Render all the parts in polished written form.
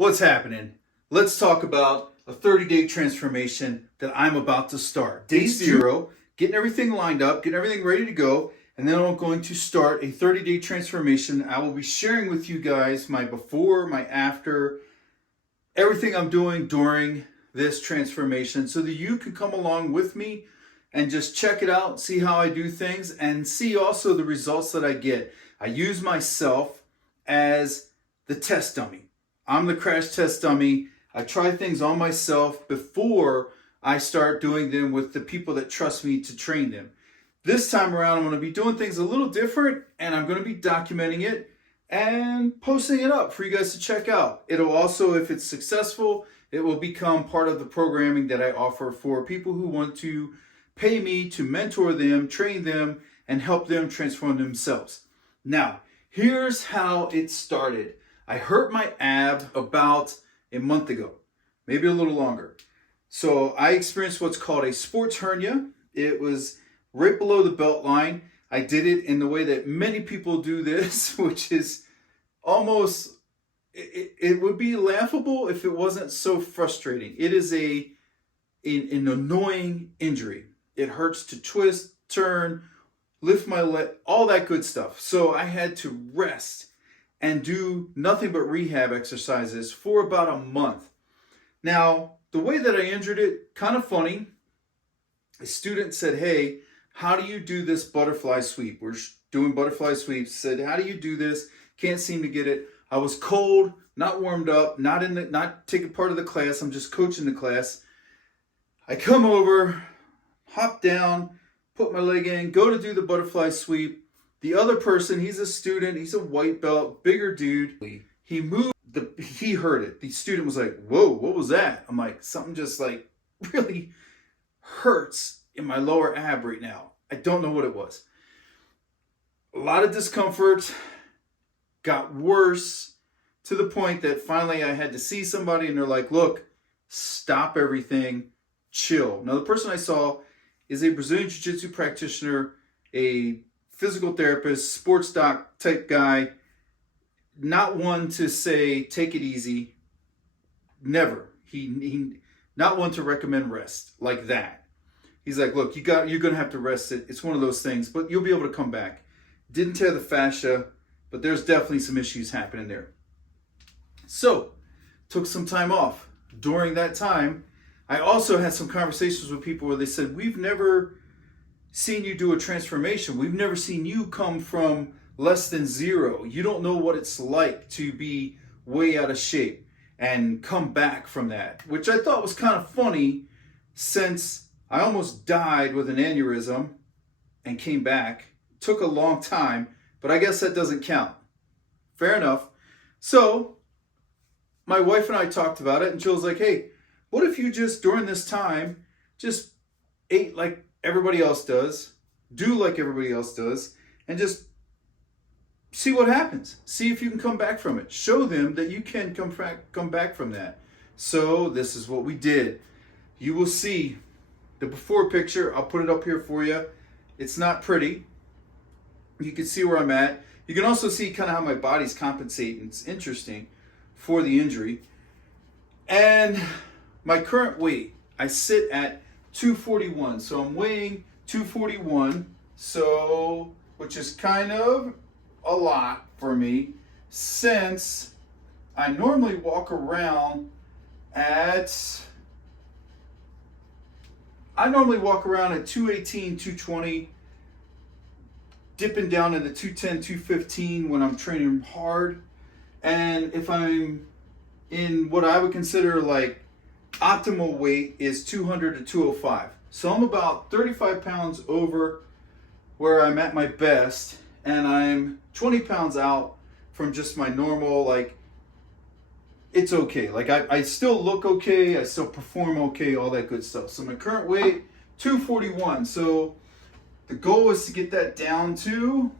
What's happening? Let's talk about a 30-day transformation that I'm about to start. Day 0, getting everything lined up, getting everything ready to go, and then I'm going to start a 30-day transformation. I will be sharing with you guys my before, my after, everything I'm doing during this transformation so that you can come along with me and just check it out, see how I do things, and see also the results that I get. I use myself as the test dummy. I'm the crash test dummy. I try things on myself before I start doing them with the people that trust me to train them. This time around, I'm going to be doing things a little different, and I'm going to be documenting it and posting it up for you guys to check out. It'll also, if it's successful, it will become part of the programming that I offer for people who want to pay me to mentor them, train them, and help them transform themselves. Now, here's how it started. I hurt my ab about a month ago, maybe a little longer. So I experienced what's called a sports hernia. It was right below the belt line. I did it in the way that many people do this, which is almost, it would be laughable if it wasn't so frustrating. It is an annoying injury. It hurts to twist, turn, lift my leg, all that good stuff. So I had to rest and do nothing but rehab exercises for about a month. Now, the way that I injured it, kind of funny. A student said, "Hey, how do you do this butterfly sweep?" We're doing butterfly sweeps. Said, "How do you do this? Can't seem to get it." I was cold, not warmed up, not taking part of the class. I'm just coaching the class. I come over, hop down, put my leg in, go to do the butterfly sweep. The other person, he's a student, he's a white belt, bigger dude. He moved, he heard it. The student was like, "Whoa, what was that?" I'm like, something just like really hurts in my lower ab right now. I don't know what it was. A lot of discomfort, got worse to the point that finally I had to see somebody and they're like, "Look, stop everything, chill." Now the person I saw is a Brazilian Jiu-Jitsu practitioner, a physical therapist, sports doc type guy, not one to say, "Take it easy." Never. He not one to recommend rest like that. He's like, "Look, you're going to have to rest it. It's one of those things, but you'll be able to come back." Didn't tear the fascia, but there's definitely some issues happening there. So, took some time off. During that time, I also had some conversations with people where they said, "We've never seen you do a transformation. We've never seen you come from less than 0. You don't know what it's like to be way out of shape and come back from that," which I thought was kind of funny since I almost died with an aneurysm and came back. Took a long time, but I guess that doesn't count. Fair enough. So my wife and I talked about it, and she was like, "Hey, what if you just, during this time, just ate like everybody else does, do like everybody else does, and just see what happens. See if you can come back from it. Show them that you can come back from that." So this is what we did. You will see the before picture. I'll put it up here for you. It's not pretty. You can see where I'm at. You can also see kind of how my body's compensating. It's interesting for the injury. And my current weight, I sit at 241. So I'm weighing 241. So, which is kind of a lot for me since I normally walk around at 218, 220, dipping down into 210, 215 when I'm training hard. And if I'm in what I would consider like optimal weight is 200 to 205. So I'm about 35 pounds over where I'm at my best, and I'm 20 pounds out from just my normal, like, it's okay. Like I still look okay, I still perform okay, all that good stuff. So my current weight, 241. So the goal is to get that down to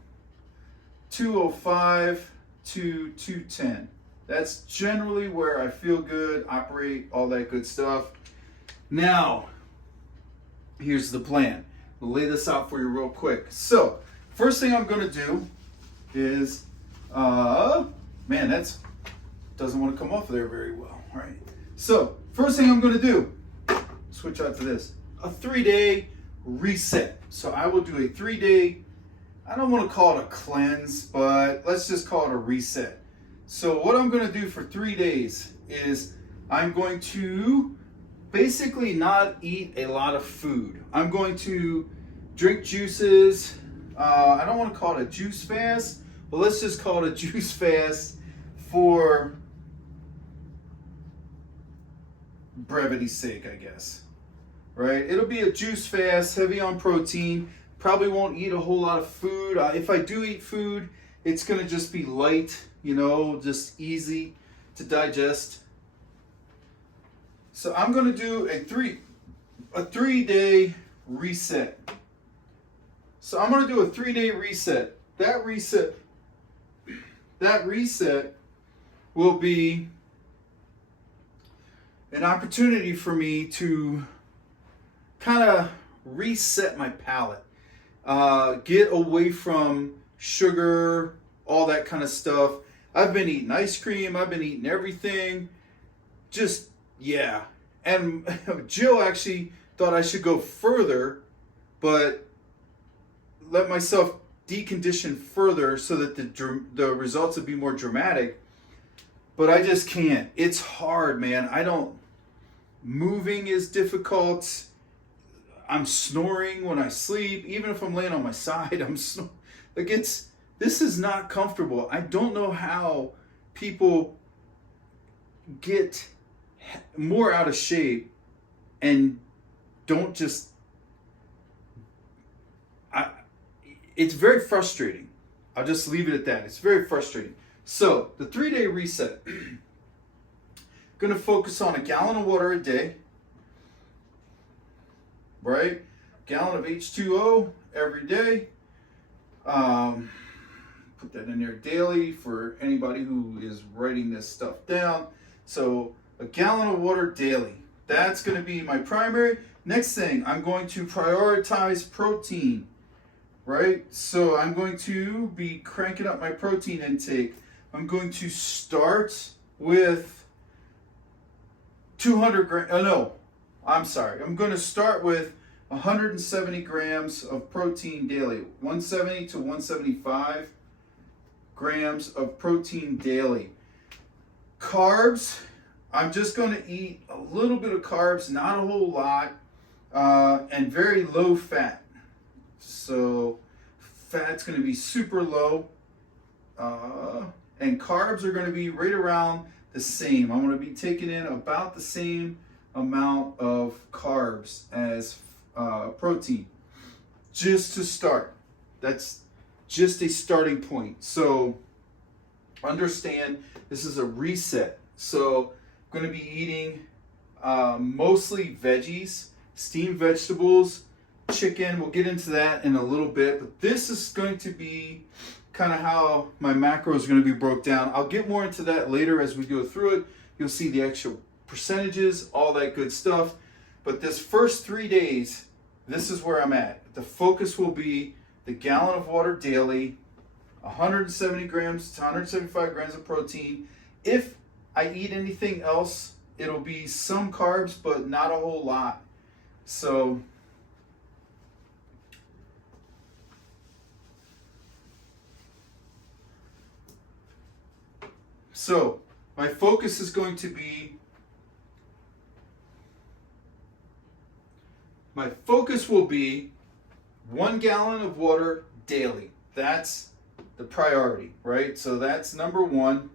205 to 210. That's generally where I feel good, operate, all that good stuff. Now, here's the plan. We'll lay this out for you real quick. So, first thing I'm going to do is, man, that's doesn't want to come off of there very well, right? So first thing I'm going to do, switch out to this, a 3-day reset. So I will do a 3-day, I don't want to call it a cleanse, but let's just call it a reset. So what I'm going to do for 3 days is I'm going to basically not eat a lot of food. I'm going to drink juices. I don't want to call it a juice fast, but let's just call it a juice fast for brevity's sake, I guess. Right? It'll be a juice fast, heavy on protein. Probably won't eat a whole lot of food. If I do eat food, it's going to just be light, you know, just easy to digest. So I'm going to do a 3-day reset. So I'm going to do a 3-day reset. That reset will be an opportunity for me to kind of reset my palate. Get away from sugar, all that kind of stuff. I've been eating ice cream. I've been eating everything. Just, yeah. And Jill actually thought I should go further, but let myself decondition further so that the results would be more dramatic. But I just can't. It's hard, man. Moving is difficult. I'm snoring when I sleep. Even if I'm laying on my side, I'm snoring. Like, this is not comfortable. I don't know how people get more out of shape and don't just, it's very frustrating. I'll just leave it at that. It's very frustrating. So the 3-day reset, going to focus on a gallon of water a day, right? Gallon of H2O every day. Put that in there daily for anybody who is writing this stuff down. So a gallon of water daily. That's going to be my primary. Next thing, I'm going to prioritize protein, right? So I'm going to be cranking up my protein intake. I'm going to start with 200 grams. Oh, no, I'm sorry. I'm going to start with 170 grams of protein daily. 170 to 175 grams of protein daily. Carbs, I'm just going to eat a little bit of carbs, not a whole lot, and very low fat. So fat's going to be super low, and carbs are going to be right around the same. I'm going to be taking in about the same amount of carbs as protein, just to start. That's just a starting point. So understand this is a reset. So I'm going to be eating mostly veggies, steamed vegetables, chicken. We'll get into that in a little bit, but this is going to be kind of how my macro is going to be broke down. I'll get more into that later as we go through it. You'll see the actual percentages, all that good stuff. But this first 3 days, this is where I'm at. The focus will be the gallon of water daily, 170 grams to 175 grams of protein. If I eat anything else, it'll be some carbs, but not a whole lot. So my focus is going to be, my focus will be 1 gallon of water daily. That's the priority, right? So that's number 1.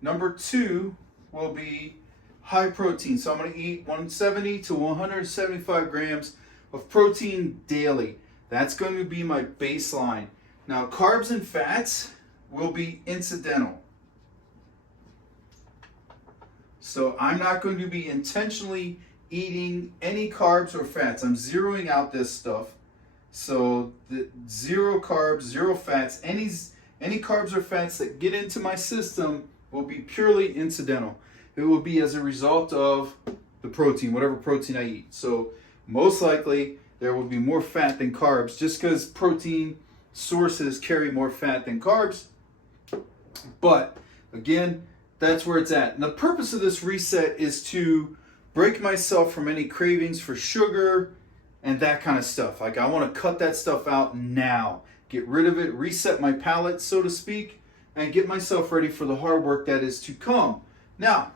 Number 2 will be high protein. So I'm going to eat 170 to 175 grams of protein daily. That's going to be my baseline. Now, carbs and fats will be incidental. So I'm not going to be intentionally eating any carbs or fats. I'm zeroing out this stuff. So the 0 carbs, 0 fats, any carbs or fats that get into my system will be purely incidental. It will be as a result of the protein, whatever protein I eat. So most likely there will be more fat than carbs, just because protein sources carry more fat than carbs. But again, that's where it's at. And the purpose of this reset is to break myself from any cravings for sugar and that kind of stuff. Like I want to cut that stuff out now, get rid of it, reset my palate, so to speak, and get myself ready for the hard work that is to come. Now,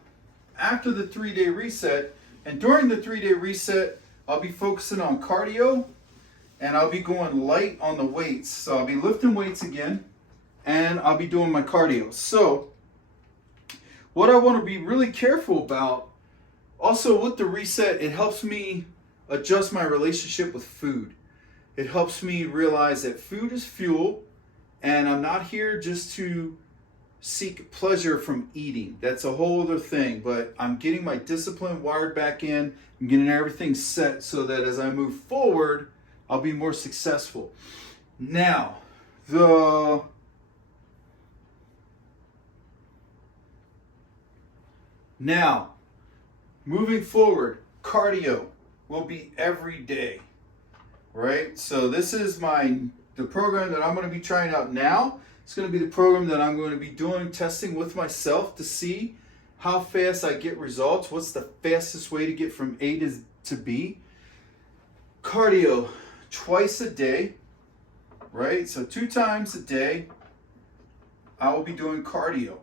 after the 3-day reset, and during the 3-day reset, I'll be focusing on cardio and I'll be going light on the weights. So I'll be lifting weights again and I'll be doing my cardio. So what I want to be really careful about, also with the reset, it helps me adjust my relationship with food. It helps me realize that food is fuel and I'm not here just to seek pleasure from eating. That's a whole other thing, but I'm getting my discipline wired back in. I'm getting everything set so that as I move forward, I'll be more successful. Now, moving forward, cardio will be every day, right? So this is the program that I'm going to be trying out now. It's going to be the program that I'm going to be doing testing with myself to see how fast I get results. What's the fastest way to get from A to B? Cardio twice a day, right? So 2 times a day, I will be doing cardio.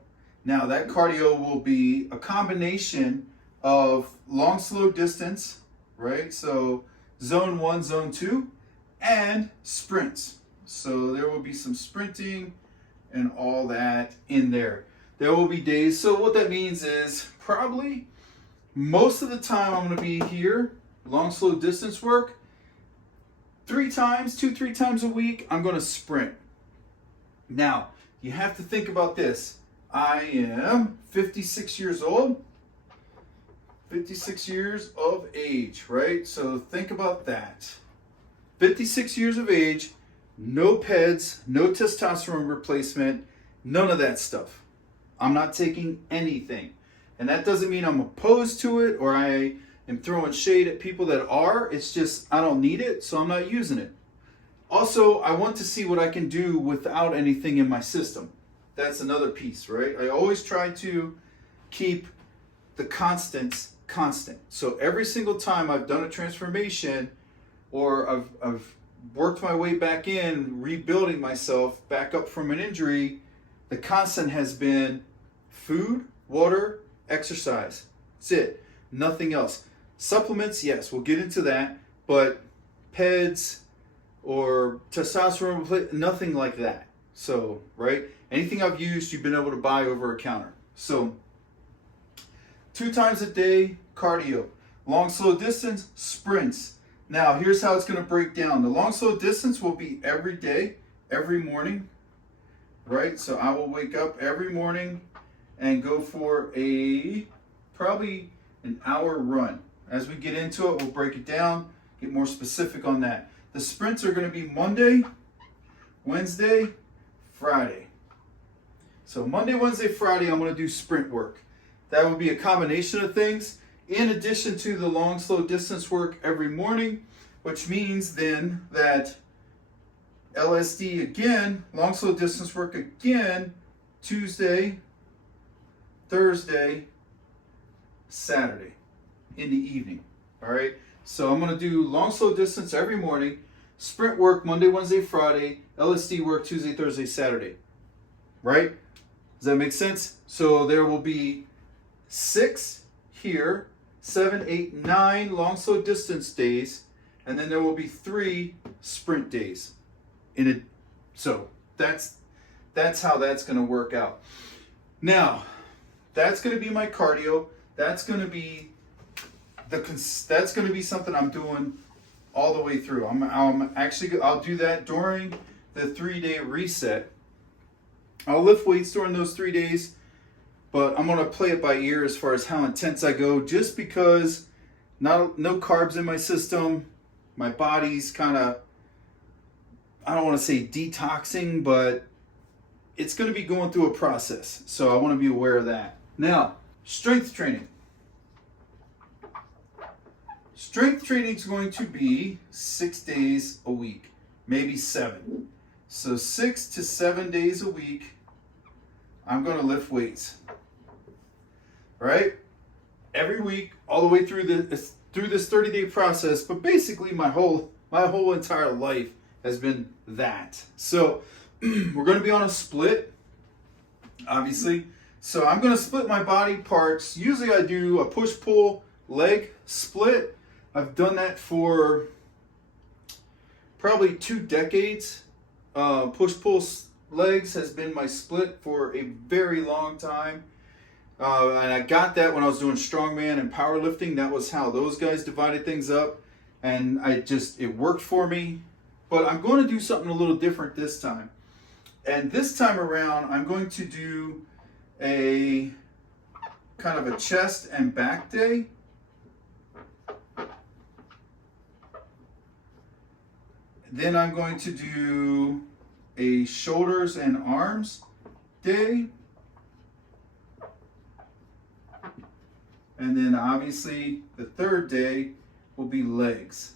Now that cardio will be a combination of long, slow distance, right? So zone 1, zone 2, and sprints. So there will be some sprinting and all that in there. There will be days, so what that means is probably most of the time I'm going to be here, long, slow distance work. 3 times a week, I'm going to sprint. Now, you have to think about this. I am 56 years old, 56 years of age, right? So think about that. 56 years of age, no PEDs, no testosterone replacement, none of that stuff. I'm not taking anything. And that doesn't mean I'm opposed to it or I am throwing shade at people that are. It's just I don't need it, so I'm not using it. Also, I want to see what I can do without anything in my system. That's another piece, right? I always try to keep the constants constant. So every single time I've done a transformation or I've worked my way back in, rebuilding myself back up from an injury, the constant has been food, water, exercise. That's it. Nothing else. Supplements, yes, we'll get into that, but PEDs or testosterone, nothing like that. So, right? Anything I've used, you've been able to buy over a counter. So, 2 times a day, cardio. Long, slow distance, sprints. Now, here's how it's going to break down. The long, slow distance will be every day, every morning, right? So I will wake up every morning and go for probably an hour run. As we get into it, we'll break it down, get more specific on that. The sprints are going to be Monday, Wednesday, Friday. So Monday, Wednesday, Friday, I'm going to do sprint work. That will be a combination of things in addition to the long, slow distance work every morning, which means then that LSD again, long, slow distance work again, Tuesday, Thursday, Saturday in the evening. All right. So I'm going to do long, slow distance every morning, sprint work Monday, Wednesday, Friday, LSD work Tuesday, Thursday, Saturday. Right? Does that make sense? So there will be 6 here, 7, 8, 9 long, slow distance days, and then there will be 3 sprint days. So that's how that's going to work out. Now, that's going to be my cardio. That's going to be something I'm doing all the way through. I'll do that during the 3-day reset. I'll lift weights during those 3 days, but I'm going to play it by ear as far as how intense I go, just because no carbs in my system. My body's kind of, I don't want to say detoxing, but it's going to be going through a process. So I want to be aware of that. Now, strength training. Strength training is going to be 6 days a week, maybe 7. So 6 to 7 days a week, I'm going to lift weights. right? Every week, all the way through this 30-day process. But basically, my whole entire life has been that. So we're going to be on a split, obviously. So I'm going to split my body parts. Usually I do a push-pull leg split. I've done that for probably 2 decades. Push-pull legs has been my split for a very long time. And I got that when I was doing strongman and powerlifting. That was how those guys divided things up. And it worked for me. But I'm going to do something a little different this time. And this time around, I'm going to do a kind of a chest and back day. Then I'm going to do a shoulders and arms day. And then obviously the third day will be legs.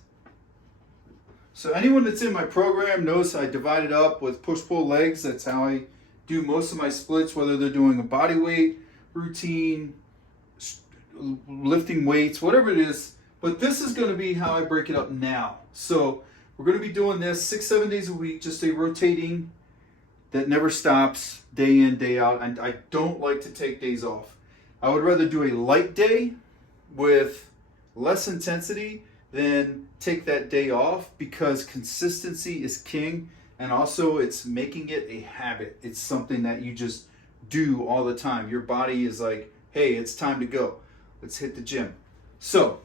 So anyone that's in my program knows I divide it up with push-pull legs. That's how I do most of my splits, whether they're doing a body weight routine, lifting weights, whatever it is. But this is going to be how I break it up now. So we're going to be doing this 6-7 days a week, just a rotating that never stops, day in, day out. And I don't like to take days off. I would rather do a light day with less intensity than take that day off, because consistency is king. And also it's making it a habit. It's something that you just do all the time. Your body is like, hey, it's time to go. Let's hit the gym. So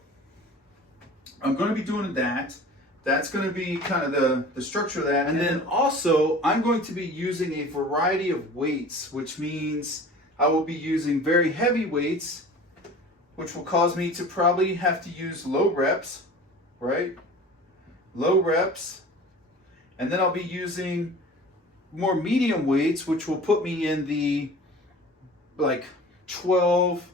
I'm going to be doing that. That's going to be kind of the structure of that. And then also I'm going to be using a variety of weights, which means I will be using very heavy weights, which will cause me to probably have to use low reps, right? Low reps. And then I'll be using more medium weights, which will put me in the like 12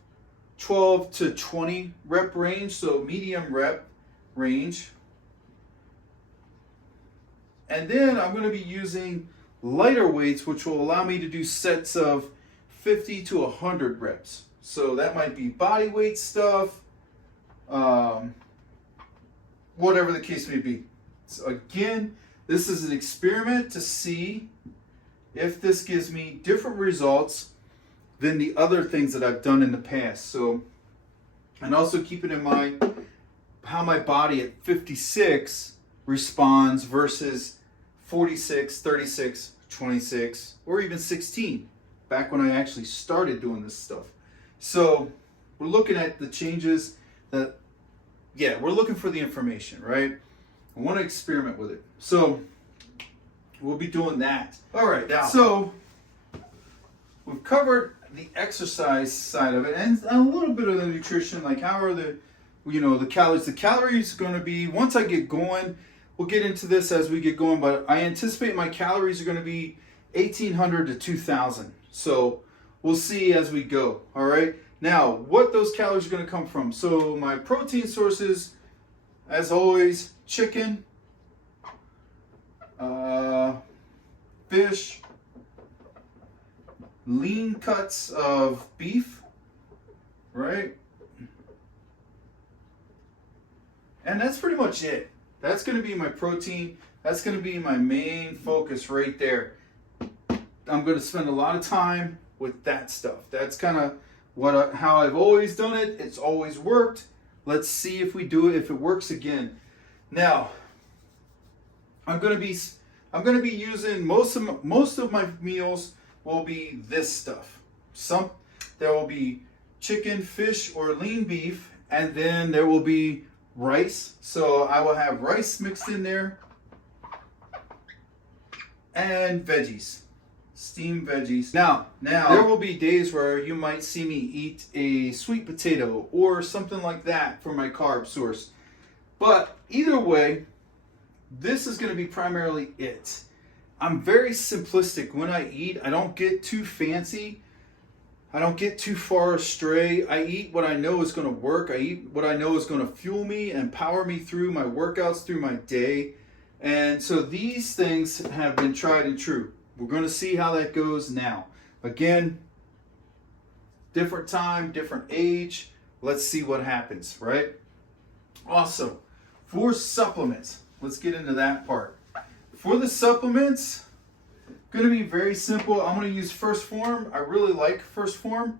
to 20 rep range. So medium rep range. And then I'm going to be using lighter weights, which will allow me to do sets of 50 to 100 reps. So that might be body weight stuff, whatever the case may be. So again, this is an experiment to see if this gives me different results than the other things that I've done in the past. So, and also keeping in mind how my body at 56 responds versus 46, 36, 26, or even 16, back when I actually started doing this stuff. So we're looking at the changes that, yeah, we're looking for the information, right? I want to experiment with it. So we'll be doing that. All right, now, so we've covered the exercise side of it and a little bit of the nutrition, like how are the calories. The calories are going to be, once I get going, we'll get into this as we get going, but I anticipate my calories are going to be 1,800 to 2,000. So we'll see as we go, all right? Now, what those calories are going to come from. So my protein sources, as always, chicken, fish, lean cuts of beef, right? And that's pretty much it. That's going to be my protein. That's going to be my main focus right there. I'm going to spend a lot of time with that stuff. That's kind of how I've always done it. It's always worked. Let's see if we do it, if it works again. Now, I'm going to be using most of my meals will be this stuff. There will be chicken, fish, or lean beef, and then there will be rice. So I will have rice mixed in there, and veggies, steamed veggies. Now there will be days where you might see me eat a sweet potato or something like that for my carb source. But either way, this is going to be primarily it. I'm very simplistic when I eat. I don't get too fancy. I don't get too far astray. I eat what I know is going to work. I eat what I know is going to fuel me and power me through my workouts, through my day. And so these things have been tried and true. We're going to see how that goes now. Again, different time, different age. Let's see what happens, right? Also, for supplements, let's get into that part. For the supplements, going to be very simple. I'm going to use First Form. I really like First Form.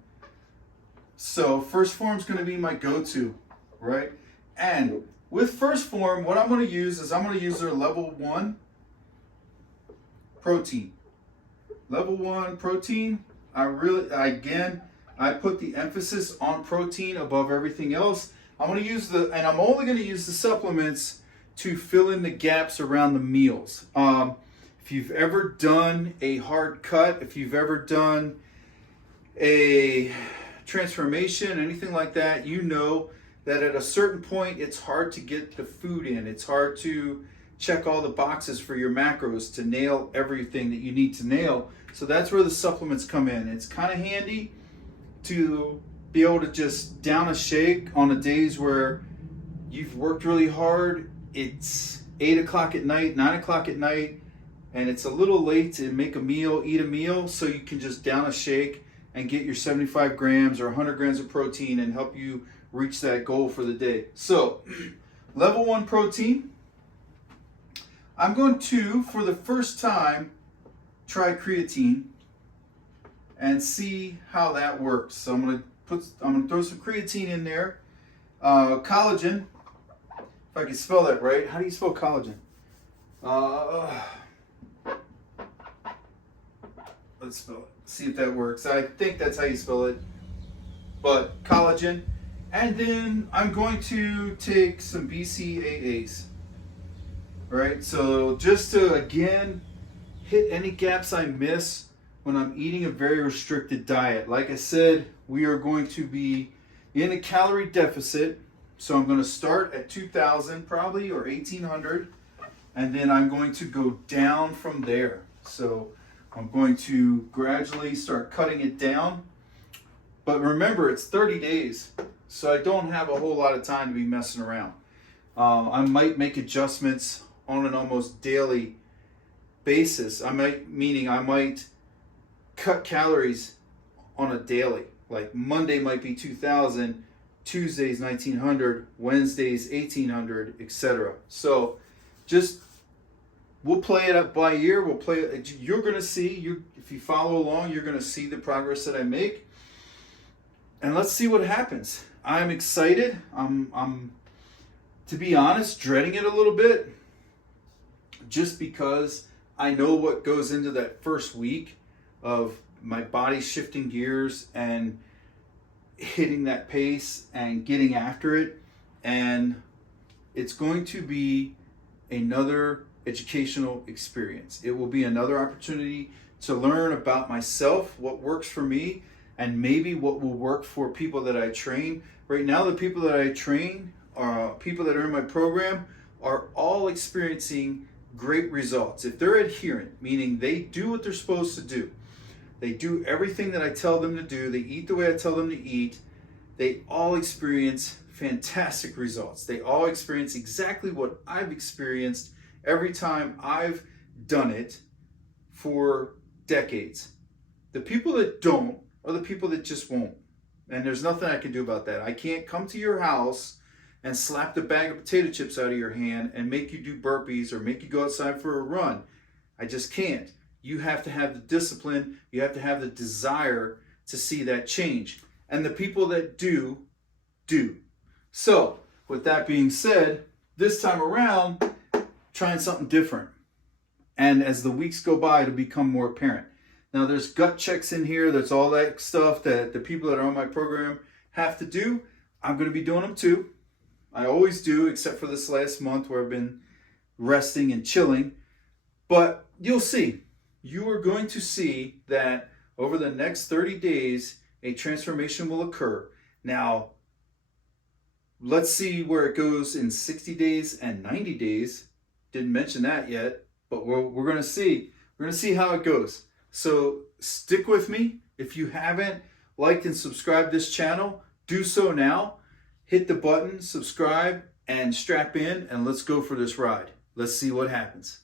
So First Form is going to be my go-to, right? And with First Form, what I'm going to use is I'm going to use their level 1 protein. Level 1 protein, I put the emphasis on protein above everything else. I'm only going to use the supplements to fill in the gaps around the meals. If you've ever done a hard cut, if you've ever done a transformation, anything like that, you know that at a certain point it's hard to get the food in. It's hard to check all the boxes for your macros to nail everything that you need to nail. So that's where the supplements come in. It's kind of handy to be able to just down a shake on the days where you've worked really hard. It's 8 o'clock at night, 9 o'clock at night, and it's a little late to make a meal, eat a meal, so you can just down a shake and get your 75 grams or 100 grams of protein and help you reach that goal for the day. So, level 1 protein. I'm going to, for the first time, try creatine and see how that works. So I'm going to throw some creatine in there. Collagen, if I can spell that right. How do you spell collagen? Let's spell it. See if that works. I think that's how you spell it. But collagen. And then I'm going to take some BCAAs. Right? So just to, again, hit any gaps I miss when I'm eating a very restricted diet. Like I said, we are going to be in a calorie deficit. So I'm going to start at 2,000 probably, or 1,800. And then I'm going to go down from there. So I'm going to gradually start cutting it down. But remember, it's 30 days. So I don't have a whole lot of time to be messing around. I might make adjustments on an almost daily basis. I might cut calories on a daily. Like Monday might be 2,000, Tuesday's 1,900, Wednesday's 1,800, etc. So we'll play it up by ear. We'll play it. You're gonna see. If you follow along, you're gonna see the progress that I make. And let's see what happens. I'm excited. I'm to be honest, dreading it a little bit, just because I know what goes into that first week of my body shifting gears and hitting that pace and getting after it. And it's going to be another educational experience. It will be another opportunity to learn about myself, what works for me, and maybe what will work for people that I train. Right now, the people that I train, people that are in my program, are all experiencing great results. If they're adherent, meaning they do what they're supposed to do, they do everything that I tell them to do, they eat the way I tell them to eat, they all experience fantastic results. They all experience exactly what I've experienced every time I've done it for decades. The people that don't are the people that just won't. And there's nothing I can do about that. I can't come to your house and slap the bag of potato chips out of your hand and make you do burpees or make you go outside for a run. I just can't. You have to have the discipline. You have to have the desire to see that change. And the people that do. So, with that being said, this time around, trying something different. And as the weeks go by, it'll become more apparent. Now, there's gut checks in here. There's all that stuff that the people that are on my program have to do. I'm going to be doing them too. I always do, except for this last month where I've been resting and chilling. But you'll see. You are going to see that over the next 30 days, a transformation will occur. Now, let's see where it goes in 60 days and 90 days. Didn't mention that yet, but we're going to see. We're going to see how it goes. So stick with me. If you haven't liked and subscribed this channel, do so now. Hit the button, subscribe, and strap in, and let's go for this ride. Let's see what happens.